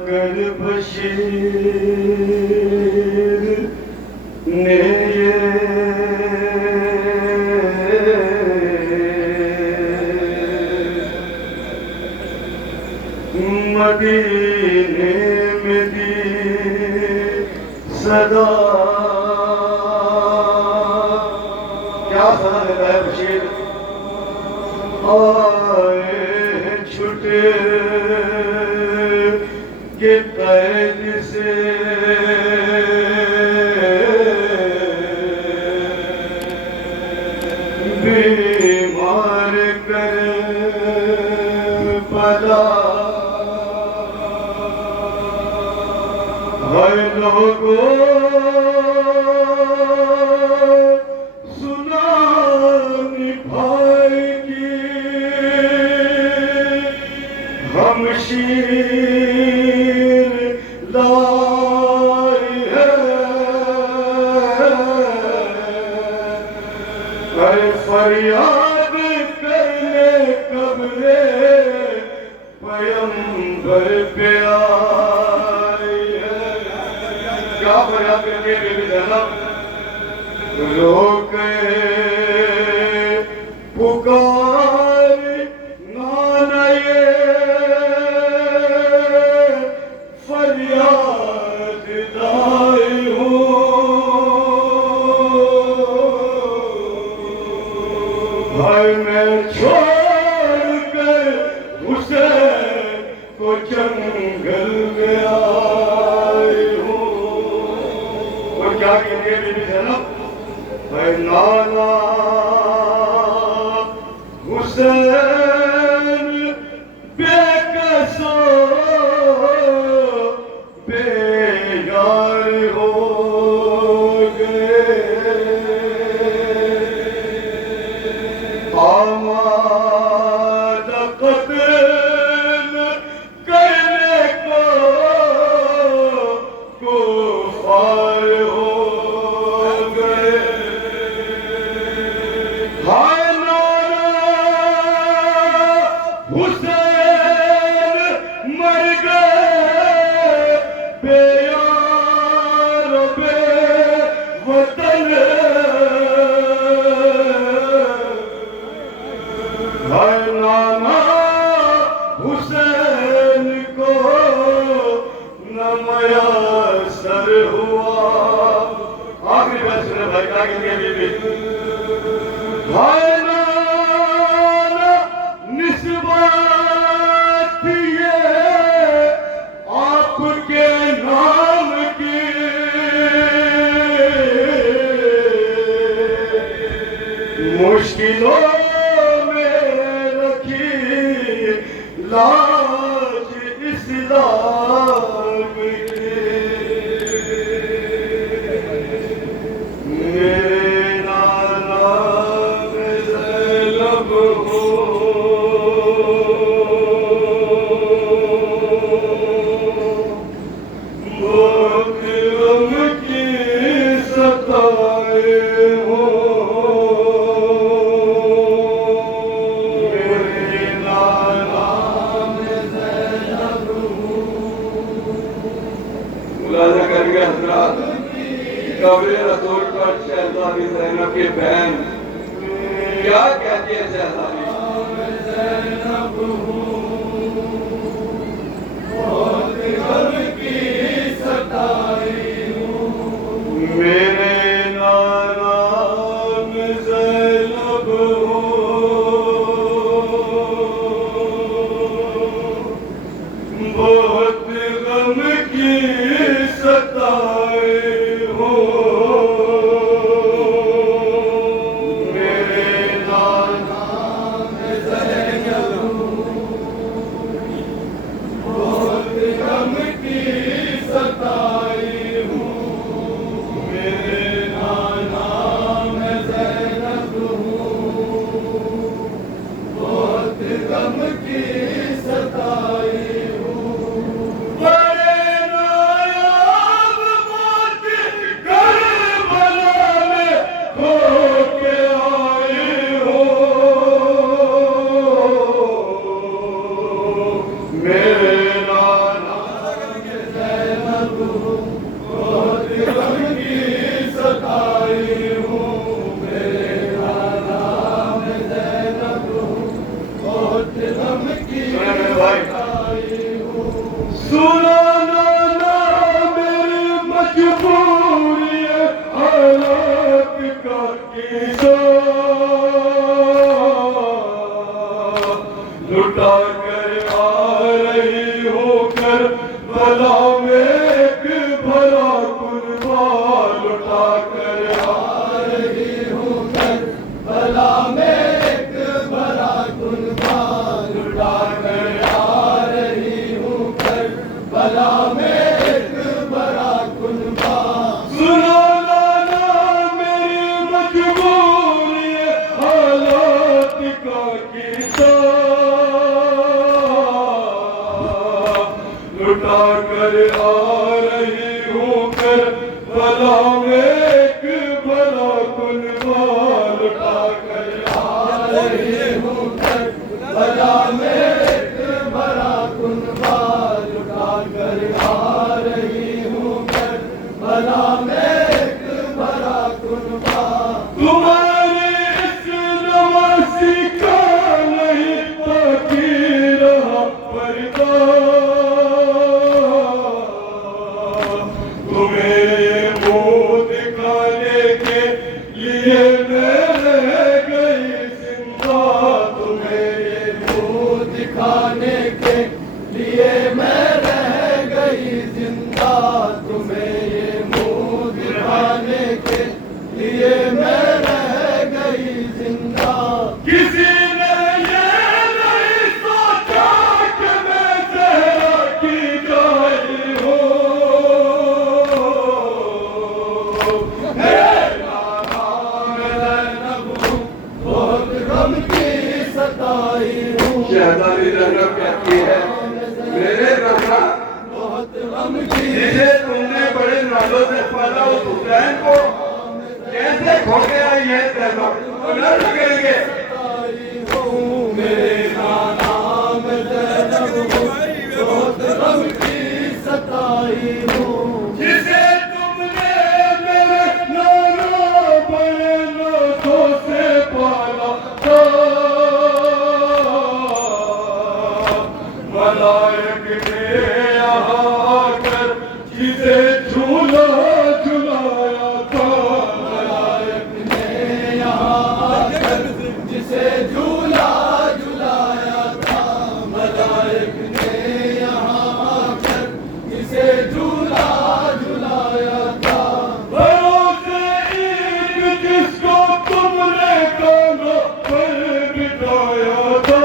کر بشیر نے مدینے میں دی صدا کیا صدا دیتا ہے بشیر آئے چھٹے کہ قید سے بیمار کر بلا ہر لوگوں سنا نبھائے گی ہم شیر لائی ہے ہر فریاد کرنے قبر پیمبر پہ آئی ہے کیا فریاد کرنے بی بی زینب رو کے پکار نانا یہ فریاد لائی ہوں بھائی میں چھوڑ کر حسین کو جنگل میں آئی ہوں اور کیا کہتے ہیں بی بی زینب اے نانا حسین بے کسو بے یار ہو گئے آماد قتل کرنے کو کفار ہو گئے ہائے نانا حسین مر گئے بے یار بے وطن ہائے نانا حسین کو نہ میسر ہوا آخری بات سنے بھائی کیا کہتے ہیں بی بی ہائے نانا نسبت یہ آپ کے نام کی مشکلوں میں رکھی لاج اسلام کی میرے نانا زینب ہو بہت غم کی ستائے ہو میرے نانا زینب ہو ملاحظہ کر کے حضرات قبر رسول پر شہزادی زینب کی بہن کیا کہتی ہے شہزادی زینب بہت غم کی ستائی ہوں میرے نانا زینب بہت غم کی ستائی غم کی لٹا کر آ رہی ہو کر بلا میں ایک بھرا قربان لٹا کر آ رہی ہو کر بلا میں ایک بھرا قربان لٹا کر آ رہی ہو کر بلا میں ایک بھرا قربان سنا لانا میری مجبوری حالات کا قصہ لٹا کر آ رہی ہوں کر بلا میں ایک بلا قربان لٹا کر آ رہی ہوں کر بلا میں ایک بلا قربان لٹا کر آ رہی ہوں کر بلا میں ایک بلا قربان تمہاری اس نواسی کا نہیں باقی رہا پردہ تمہیں یہ منہ دکھانے کے لیے میں رہ گئی زندہ تمہیں یہ منہ دکھانے کے لیے میں رہ گئی زندہ تمہیں یہ منہ دکھانے کے لیے میں رہ گئی زندہ کسی نے یہ نہیں سوچا کہ میں زہرا کی جائی ہوں میرا نام زینب ہوں بہت غم کی ستائی ہوں شہزادی زینب کہتی ہے میرے رضا بہت غم کی جسے تم نے بڑے نالوں سے پالا اس حسین کو کیسے کھو گیا یہ زینب نہ لگیں گے میرا نام زینب ہوں بہت غم کی ستائی ہوں جسے تم نے میرے نانا بڑے نازوں سے پالا تھا ملائک نے یہاں آ کر جسے جھولا جھلایا تھا ملائک نے یہاں آ کر جسے جھولا جھلایا تھا ملائک نے یہاں آ کر جسے جھولا جھلایا تھا بروز عید جس کو تم نے کانوں پر بٹھایا تھا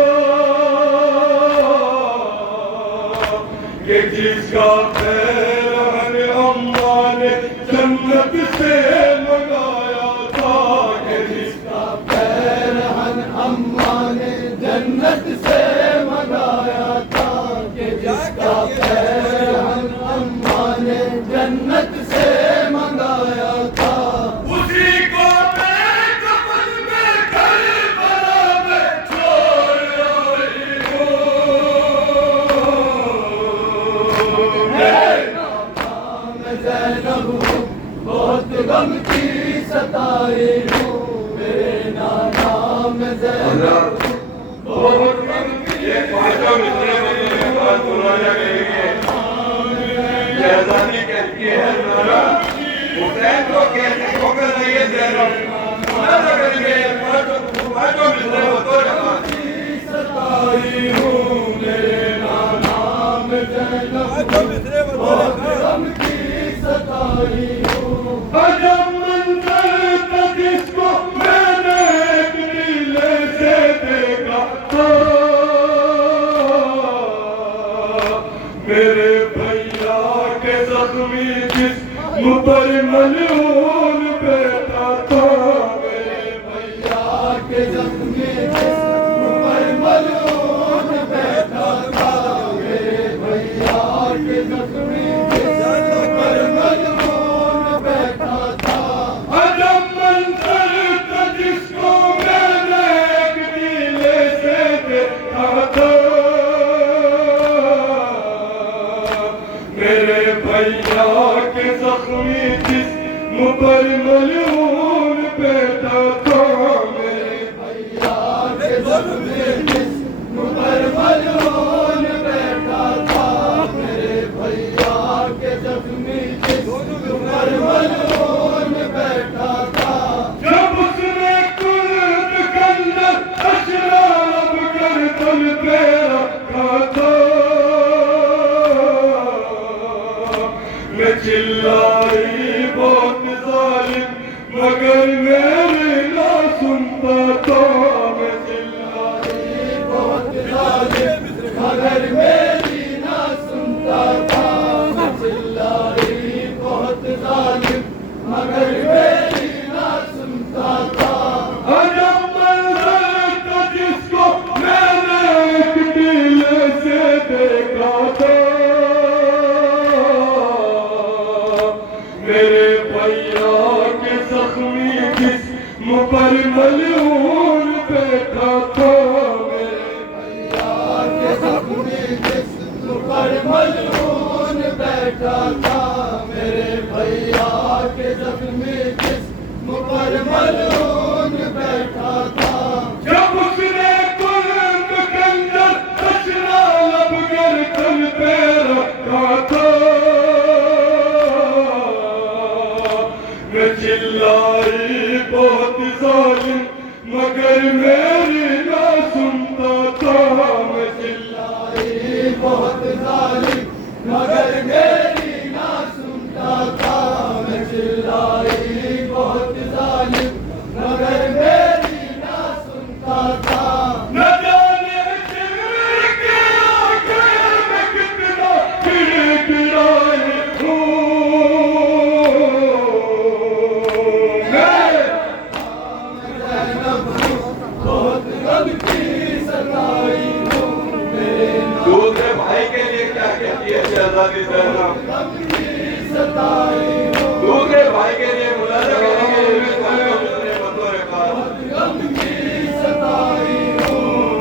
کہ جس کا پیرہن اماں نے جنت سے منگایا تھا کہ جس کا پیرہن اماں نے جنت سے منگایا تھا کہ جس کا پیرہن اماں نے جنت سے منگایا تھا اسی کو میں کفن میں کربلا میں چھوڑ آئی ہوں میرا نام زینب ہوں بہت غم کی ستائی ہوں میرا نام زینب بہت غم کی یہ پانچوں مصرے میں یہ بات بلایا گئی ہے شہزادی کہتی ہے نانا حسین کو کیسے کھو کر رہی ہے زینب نہ لگیں گے پانچوں مصرے وہ تو جماعت ستائی ہوں میرا نام زینب بہت غم کی ستائی ہوں عجب منظر تھا جس کو میں نے ایک نیلے سے دیکھا تھا میرے بھیا کے زخمی جسم پر ملعون بیٹھا تھا میرے بھیا کے زخمی جسم پر ملعون بیٹھا تھا میرے بھیا کے زخمی جسم پر ملعون بیٹھا تھا عجب منظر تھا جس کو میں نے ایک نیلے سے دیکھا تھا میرے بھیا کے زخمی جسم پر ملعون بیٹھا تھا میرے بھیا کے زخمی جسم پر ملعون بیٹھا تھا میرے بھیا کے زخمی جسم پر ملعون بیٹھا تھا جب اس نے کرد کندر اشراب گردن پہ شہزادی زینب دوسرے بھائی کے لیے ملازہ کریں گے بطور خاص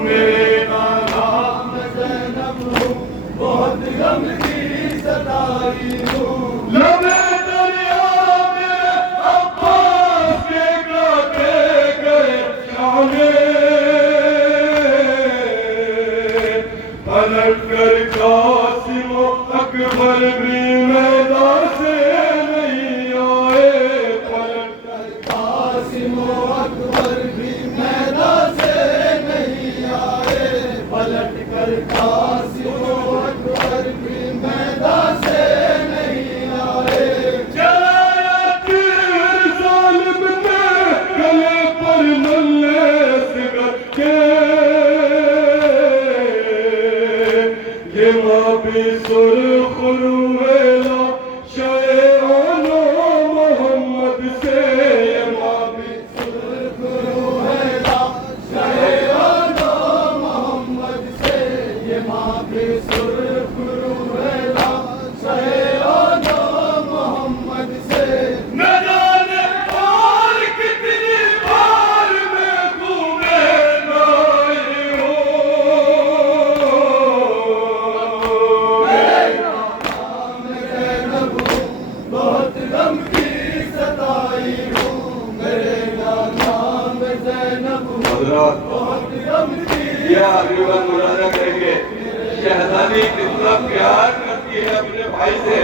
میرے نانا میں زینب ہوں بہت غم کی ستائی ہوں لبے دریا میں عباس کے کاٹے گئے شانے پلٹ کر قاسم و اکبر بھی میدان سے نہیں آئے پلٹ کر قاسم و اکبر بھی میدان سے نہیں آئے پلٹ کر قاسم و اکبر بھی میدان سے نہیں آئے چلایا تیر ظالم نے گلے پر نلے سگر کے یہ ماں بھی سرخ رویلا شیعانو محمد سے یہ ماں بھی سرخ رویلا شیعانو محمد سے یہ ماں بھی سرخ رویلا شیعانو محمد سے نہ جانے اور کتنی بار میں گھومے گئی ہوں بہت غم کی ستائی ہوں میرے نانا میں زینب ہوں بہت غم کی یہ آگریبان ملازہ کریں گے شہزادی کتنا پیار کرتی ہے اپنے بھائی سے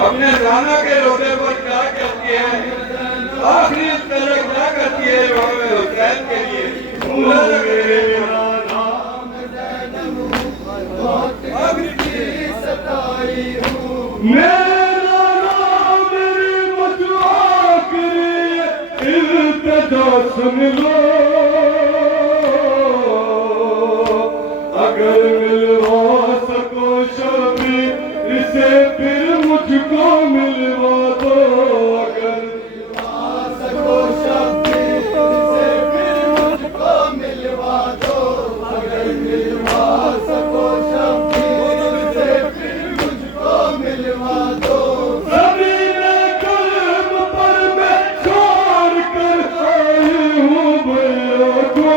اپنے زانہ کے روزے پر کیا کہتی ہے آخری اس طرح کیا کرتی ہے امام حسین کے لیے ملازہ کریں گے نانا میں زینب ہوں بہت غم کی ستائی ہوں میرا نام میری مجموعہ کری التجا سن لو اگر ملوا سکو شبیر اسے پھر مجھ کو ملوا دو اگر ملوا سکو شبیر اسے پھر مجھ کو ملوا دو اگر ملوا سکو شبیر اسے پھر مجھ کو ملوا دو زمین قلب پر میں چھوڑ کر آئی ہوں بھیا کو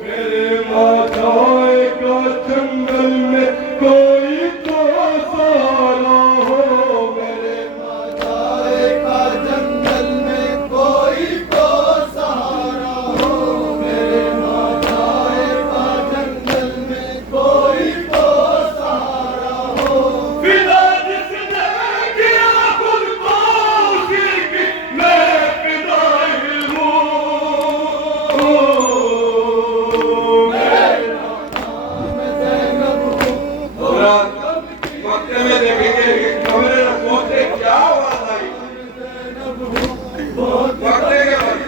میرے ماتھائے کا جنگل میں کوئی تو سہارا ہو میرے ماتھائے کا جنگل میں کوئی تو سہارا ہو میرے ماتھائے کا جنگل میں کوئی تو سہارا ہو فدا جس نے کیا خود کو اسی کی میں فدائی ہوں میرے نانا میں زینب ہوں وقت میں دیکھیں گے کہ کمرے رسول سے کیا آواز آئی وقت کے بعد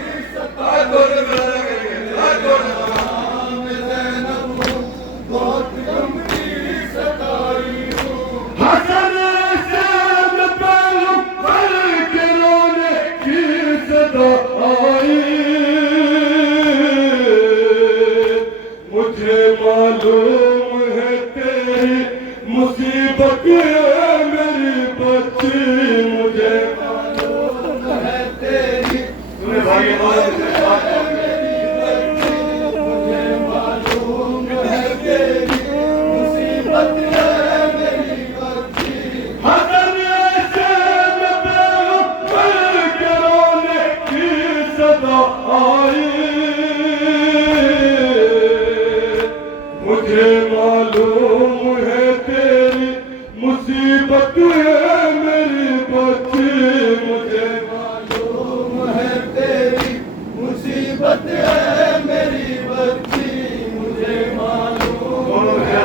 آج دور سے ملازہ کریں گے آج دور سے حسن حسین پہلو پر کے رونے کی صدا آئی مجھے معلوم ہے تیری مصیبت ہے میری بچی مجھے معلوم ہے تیری تمہیں بھائی آواز میری بچی مجھے معلوم ہے تیری مصیبت ہے میری بچی حسن حسین پہلو پر کے رونے کی صدا آئی مجھے معلوم ہے تیری مصیبت ہے میری بچی مجھے معلوم ہے تیری مصیبت ہے میری بچی مجھے معلوم ہے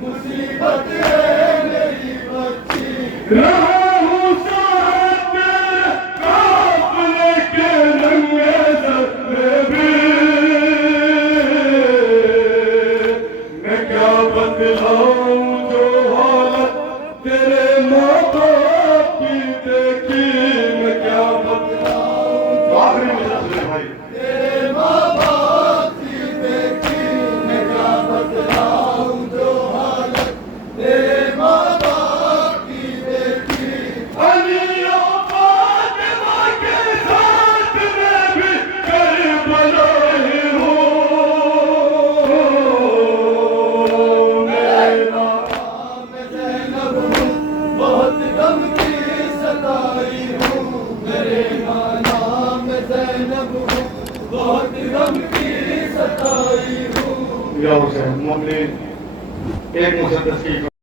مصیبت ہے میری بچی رہا ہوں ساتھ تیرے قافلے کے رنگے زر لاؤ سے ہم اپنے ایک مسدس کی